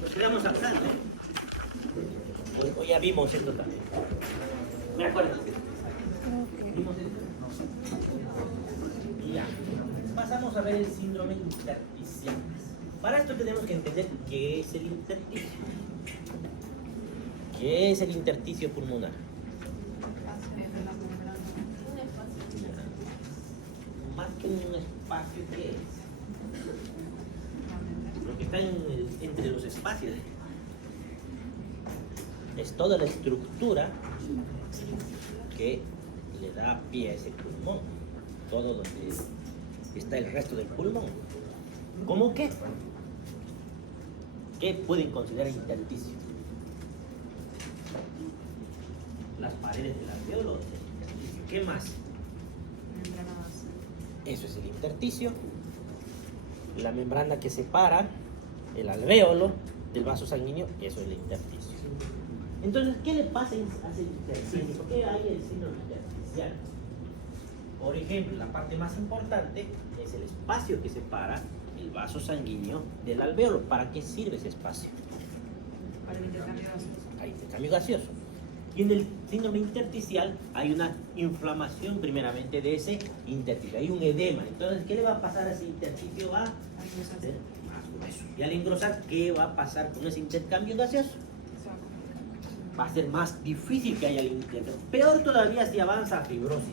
Nos quedamos acá, ¿no? O ya vimos esto también. ¿Me acuerdo? ¿Vimos esto? No. Ya. Pasamos a ver el síndrome intersticial. Para esto tenemos que entender qué es el intersticio. ¿Qué es el intersticio pulmonar? Más que un espacio, ¿qué es? Lo que está entre los espacios. Es toda la estructura que le da pie a ese pulmón. Todo donde está el resto del pulmón. ¿Cómo qué? ¿Qué pueden considerar intersticio? Las paredes del alveolo. ¿Qué más? Eso es el intersticio. La membrana que separa el alvéolo del vaso sanguíneo, eso es el intersticio. Entonces, ¿qué le pasa a ese intersticio? ¿Por qué hay el síndrome intersticial? Por ejemplo, la parte más importante es el espacio que separa el vaso sanguíneo del alvéolo. ¿Para qué sirve ese espacio? Para el intercambio gaseoso. Para el intercambio gaseoso. Y en el síndrome intersticial hay una inflamación primeramente de ese intersticio, hay un edema. Entonces, ¿qué le va a pasar a ese intersticio? Va a ser más grueso. Y al engrosar, ¿qué va a pasar con ese intercambio gaseoso? Va a ser más difícil que haya el intercambio. Peor todavía si avanza a fibrosis.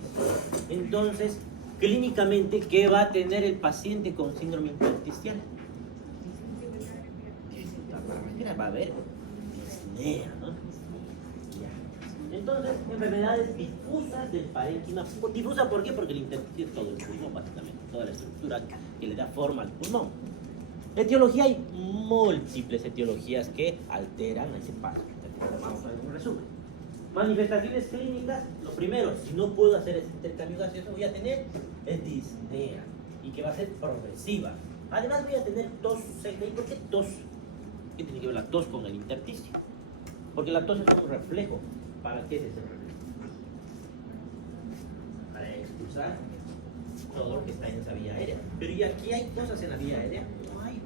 Entonces, clínicamente, ¿qué va a tener el paciente con síndrome intersticial? Va a haber disnea, ¿no? Entonces, enfermedades difusas del parénquima. Difusa, ¿por qué? Porque el intersticio es todo el pulmón, básicamente, toda la estructura que le da forma al pulmón. Etiología, hay múltiples etiologías que alteran ese paso. Vamos a ver un resumen. Manifestaciones clínicas, lo primero, si no puedo hacer ese intercambio gaseoso, voy a tener disnea y que va a ser progresiva. Además voy a tener tos seca. ¿Y por qué tos? ¿Qué tiene que ver la tos con el intersticio? Porque la tos es un reflejo. ¿Para qué es ese reflejo? Para expulsar todo lo que está en esa vía aérea. Pero ¿y aquí hay cosas en la vía aérea? No hay.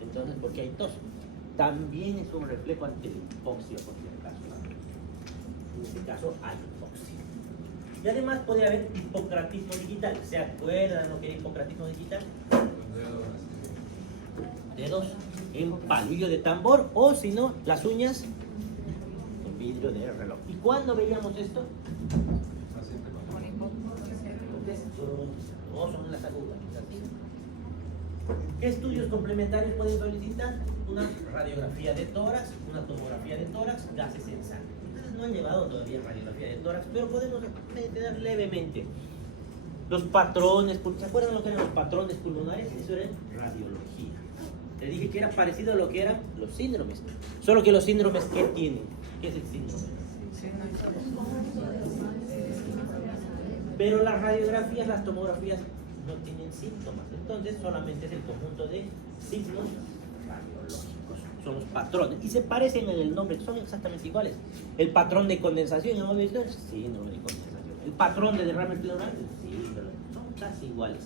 Entonces, ¿por qué hay tos? También es un reflejo ante el hipoxia, por si acaso. En este caso hay hipoxia. Y además puede haber hipocratismo digital. ¿Se acuerdan lo que es hipocratismo digital? Dedos en palillo de tambor, o si no, las uñas en vidrio de reloj. ¿Y cuándo veíamos esto? O son las agudas. ¿Qué estudios complementarios pueden solicitar? Una radiografía de tórax, una tomografía de tórax, gases en sangre. Ustedes no han llevado todavía radiografía de tórax, pero podemos meter levemente. Los patrones, ¿se acuerdan lo que eran los patrones pulmonares? Eso era radiología. Te dije que era parecido a lo que eran los síndromes. Solo que los síndromes, ¿qué tienen? ¿Qué es el síndrome? Pero las radiografías, las tomografías no tienen síntomas. Entonces solamente es el conjunto de signos radiológicos. Son los patrones. Y se parecen en el nombre, son exactamente iguales. El patrón de condensación, ¿no? Síndrome de condensación. El patrón de derrame pleural, síndrome. Son casi iguales.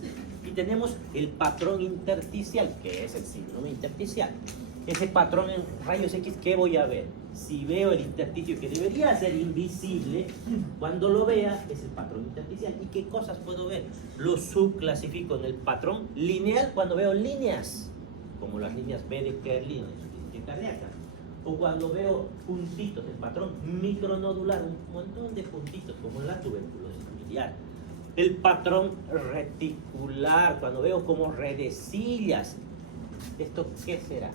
Y tenemos el patrón intersticial, que es el síndrome intersticial. Ese patrón en rayos X, ¿qué voy a ver? Si veo el intersticio, que debería ser invisible, cuando lo vea es el patrón intersticial. ¿Y qué cosas puedo ver? Lo subclasifico en el patrón lineal cuando veo líneas, como las líneas B de Kerlin en insuficiencia cardíaca. O cuando veo puntitos, el patrón micronodular, un montón de puntitos, como en la tuberculosis biliar. El patrón reticular, cuando veo como redecillas. ¿Esto qué será?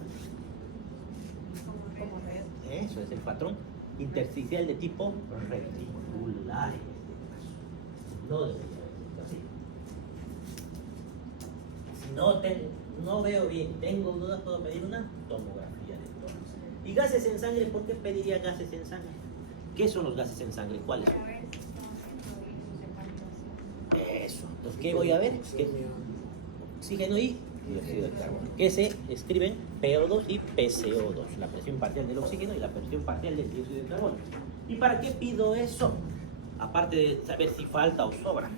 Eso es el patrón intersticial de tipo reticular en este caso. No debería haber sido así. Si no veo bien, tengo dudas, puedo pedir una tomografía de tórax. ¿Y gases en sangre? ¿Por qué pediría gases en sangre? ¿Qué son los gases en sangre? ¿Cuáles son? Eso. Entonces, ¿qué voy a ver? Oxígeno y dióxido de carbono, que se escriben PO2 y PCO2, la presión parcial del oxígeno y la presión parcial del dióxido de carbono. ¿Y para qué pido eso? Aparte de saber si falta o sobra.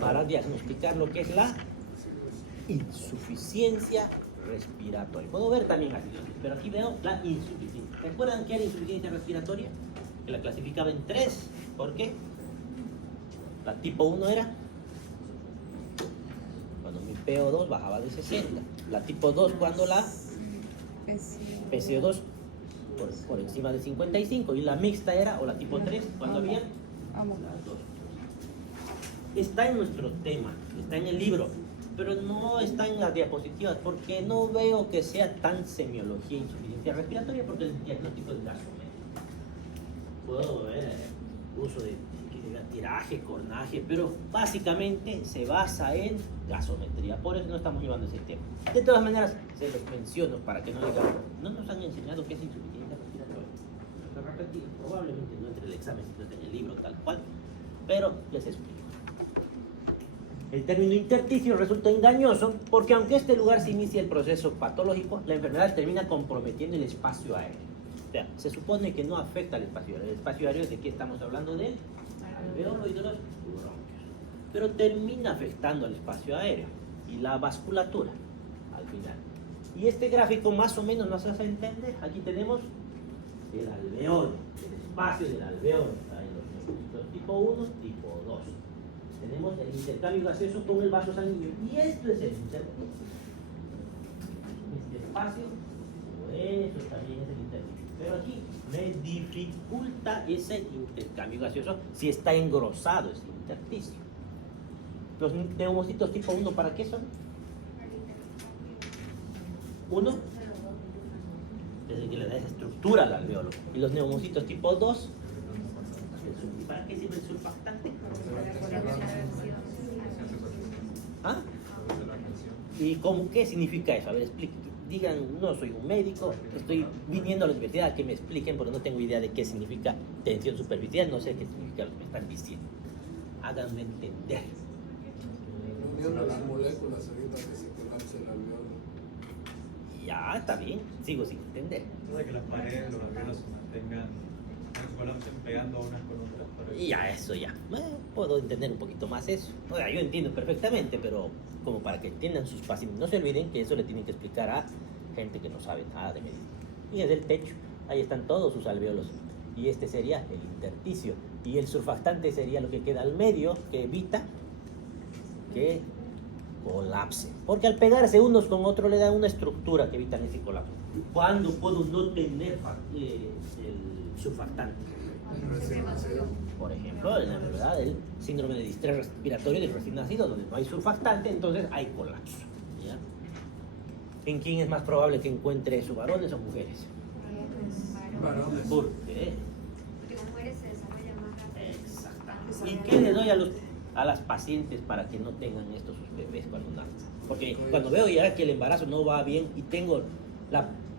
para diagnosticar lo que es la insuficiencia respiratoria. Puedo ver también acidosis, pero aquí veo la insuficiencia. ¿Recuerdan qué era insuficiencia respiratoria? Que la clasificaba en tres. ¿Por qué? La tipo 1 era cuando mi PO2 bajaba de 60. La tipo 2 cuando la PCO2 por encima de 55. Y la mixta era, o la tipo 3, cuando había las dos. Está en nuestro tema, está en el libro, pero no está en las diapositivas, porque no veo que sea tan semiología insuficiencia respiratoria, porque el diagnóstico es gasometría. Puedo ver uso de tiraje, cornaje, pero básicamente se basa en gasometría, por eso no estamos llevando ese tema. De todas maneras, se los menciono para que no digan, no nos han enseñado qué es insuficiencia respiratoria. Lo repetí, probablemente no entre el examen, sino en el libro tal cual, pero les explico. El término intersticio resulta engañoso porque aunque este lugar se inicia el proceso patológico, la enfermedad termina comprometiendo el espacio aéreo. O sea, se supone que no afecta al espacio aéreo. El espacio aéreo, ¿de qué estamos hablando? Del alveolo y de los bronquios. Pero termina afectando al espacio aéreo y la vasculatura al final. Y este gráfico más o menos nos hace entender. Aquí tenemos el alveolo, el espacio del alveolo. Hay los tipo 1, tipo 2. Tenemos el intercambio gaseoso con el vaso sanguíneo. Y esto es el intersticio. Este espacio, o eso también es el intersticio. Pero aquí me dificulta ese intercambio gaseoso si está engrosado ese intersticio. Los neumocitos tipo 1, ¿para qué son? 1 es el que le da esa estructura al alveolo. Y los neumocitos tipo 2, ¿para qué sirve el surfactante? ¿Ah? ¿Y cómo, qué significa eso? A ver, expliquen. Digan, no soy un médico, estoy viniendo a la universidad a que me expliquen, porque no tengo idea de qué significa tensión superficial, no sé qué significa lo que me están diciendo. Háganme entender. La unión de las moléculas ahorita que se colapsa el alveolo. Ya, está bien, sigo sin entender. Que las paredes, los alveolos se mantengan, se colapsen pegando unas con otras. Y ya, eso ya. Puedo entender un poquito más eso. O sea, yo entiendo perfectamente, pero como para que entiendan sus pacientes. No se olviden que eso le tienen que explicar a gente que no sabe nada de medicina. Y es el techo. Ahí están todos sus alveolos. Y este sería el intersticio. Y el surfactante sería lo que queda al medio, que evita que colapse. Porque al pegarse unos con otros le da una estructura que evitan ese colapso. ¿Cuándo puedo no tener el surfactante? Por ejemplo, en la enfermedad del síndrome de distrés respiratorio del recién nacido, donde no hay surfactante, entonces hay colapso. ¿Ya? ¿En quién es más probable que encuentre eso, varones o mujeres? Varones. ¿Por qué? Porque las mujeres se desarrollan más rápido. Exactamente. ¿Y qué le doy a las pacientes para que no tengan estos sus bebés cuando nacen? Porque cuando veo ya que el embarazo no va bien y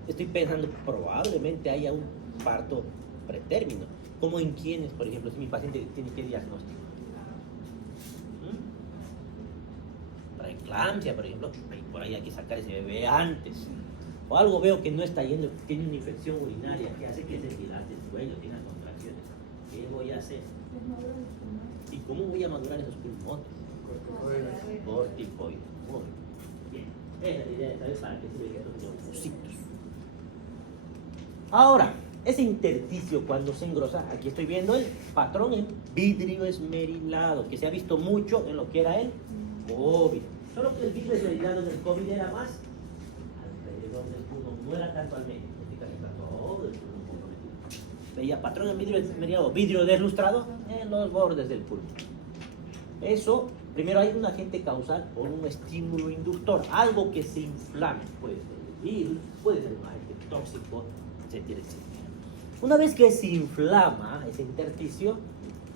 estoy pensando probablemente haya un parto pretérmino. Como en quienes, por ejemplo, si mi paciente tiene que diagnóstico. Preeclampsia, por ejemplo, por ahí hay que sacar ese bebé antes. O algo veo que no está yendo, tiene una infección urinaria que hace que se dilate el cuello, tiene contracciones. ¿Qué voy a hacer? ¿Y cómo voy a madurar esos pulmones? Corticoides. Muy bien. Esa es la idea de saber para qué sirven estos neumocitos. Ahora, ese intersticio cuando se engrosa, aquí estoy viendo el patrón en vidrio esmerilado, que se ha visto mucho en lo que era el COVID. Solo que el vidrio esmerilado en el COVID era más alrededor del pulmón, no era tanto al medio, está todo el pulmón comprometido. Veía patrón en vidrio esmerilado, vidrio deslustrado en los bordes del pulmón. Eso, primero hay un agente causal o un estímulo inductor, algo que se inflame, puede ser el virus, puede ser un agente tóxico, etcétera, etcétera. Una vez que se inflama ese intersticio,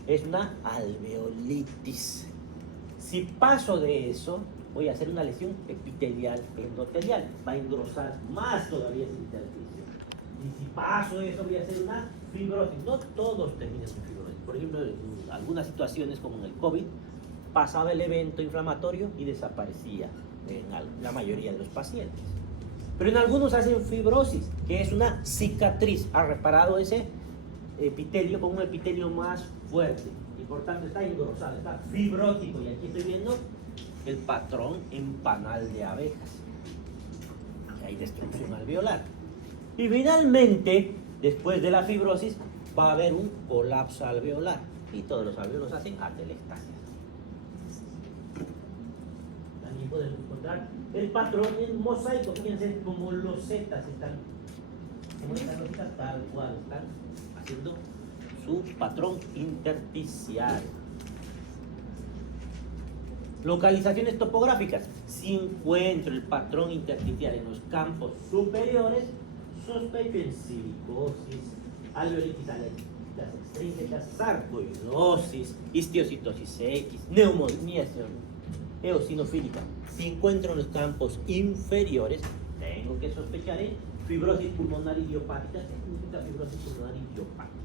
es una alveolitis. Si paso de eso, voy a hacer una lesión epitelial endotelial. Va a engrosar más todavía ese intersticio. Y si paso de eso, voy a hacer una fibrosis. No todos terminan en fibrosis. Por ejemplo, en algunas situaciones como en el COVID, pasaba el evento inflamatorio y desaparecía en la mayoría de los pacientes. Pero en algunos hacen fibrosis, que es una cicatriz. Ha reparado ese epitelio con un epitelio más fuerte. Y por tanto está engrosado, está fibrótico. Y aquí estoy viendo el patrón en panal de abejas. Hay destrucción alveolar. Y finalmente, después de la fibrosis, va a haber un colapso alveolar. Y todos los alveolos hacen atelectasia. También podemos encontrar el patrón en mosaico. Fíjense como los zetas están, como estas rositas tal cual están haciendo su patrón intersticial. Localizaciones topográficas. Si encuentro el patrón intersticial en los campos superiores, sospecho en silicosis, alveolitis alérgicas extrínsecas, sarcoidosis, histiocitosis X, neumonía eosinofílica. Si encuentro en los campos inferiores, tengo que sospechar en fibrosis pulmonar idiopática. ¿Qué significa fibrosis pulmonar idiopática?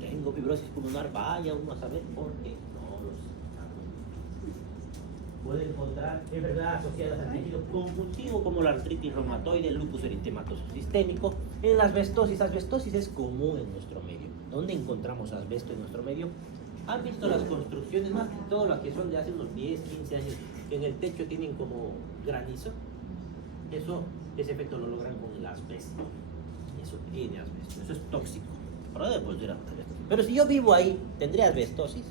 Tengo fibrosis pulmonar, vaya uno a saber por qué. No lo sé. Puede encontrar enfermedades asociadas al tejido conjuntivo como la artritis reumatoide, el lupus eritematoso sistémico, en la asbestosis. Asbestosis es común en nuestro medio. ¿Dónde encontramos asbesto en nuestro medio? ¿Han visto las construcciones, más que todo las que son de hace unos 10, 15 años, que en el techo tienen como granizo? Ese efecto lo logran con el asbesto. Eso tiene asbesto, eso es tóxico. Pero si yo vivo ahí, ¿tendré asbestosis?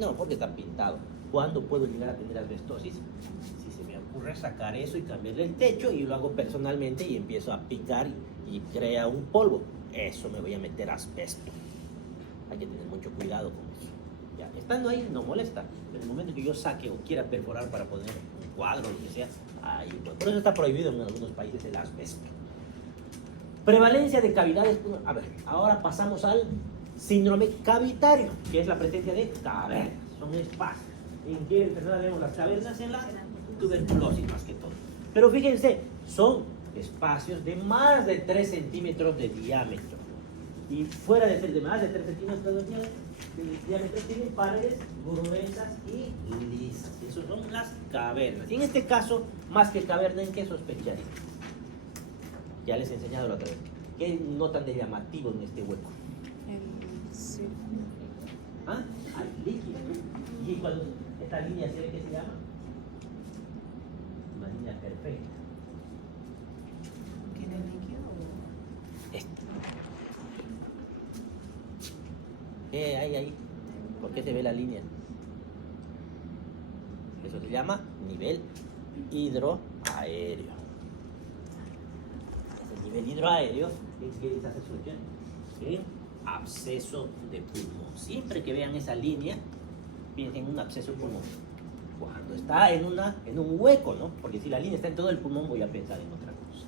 No, porque está pintado. ¿Cuándo puedo llegar a tener asbestosis? Si se me ocurre sacar eso y cambiarle el techo, y lo hago personalmente y empiezo a picar y crea un polvo. Eso me voy a meter asbesto. Hay que tener mucho cuidado con eso. Ya, estando ahí no molesta, pero en el momento que yo saque o quiera perforar para poner un cuadro o lo que sea, ahí, por eso está prohibido en algunos países el asbesto. Prevalencia de cavidades. A ver, ahora pasamos al síndrome cavitario, que es la presencia de cavernas. Son espacios. ¿En qué enfermedad vemos las cavernas? En la tuberculosis más que todo. Pero fíjense, son espacios de más de 3 centímetros de diámetro. Y fuera de ser de más de 3 centímetros de diámetro, tienen paredes gruesas y lisas. Esas son las cavernas. Y en este caso, más que caverna, ¿en qué sospecharían? Ya les he enseñado la otra vez. ¿Qué notan de llamativo en este hueco? Sí. ¿Ah? Hay líquido. ¿Y cuando esta línea se ve qué se llama? Una línea perfecta. ¿Tiene líquido? Esta. ¿Qué hay ahí? ¿Por qué se ve la línea? Eso se llama nivel hidroaéreo. El hidroaéreo, ¿qué les hace asociar? En absceso de pulmón. Siempre que vean esa línea, piensen en un absceso de pulmón. Cuando está en un hueco, ¿no? Porque si la línea está en todo el pulmón, voy a pensar en otra cosa.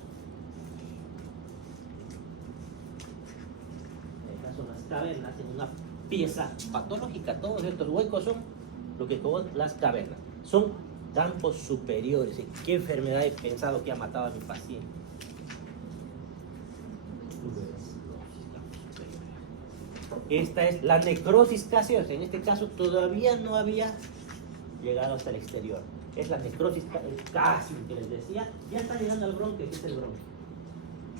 En el caso de las cavernas, en una pieza patológica, todos estos huecos son lo que son las cavernas. Son campos superiores. ¿En qué enfermedad he pensado que ha matado a mi paciente? Esta es la necrosis gaseosa. En este caso todavía no había llegado hasta el exterior. Es la necrosis casi que les decía. Ya está llegando al bronquio, que es el bronquio.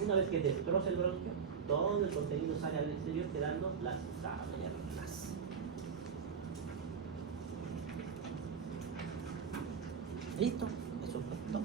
Una vez que destroza el bronquio, todo el contenido sale al exterior quedando las cavernas. ¿Listo? Eso fue todo.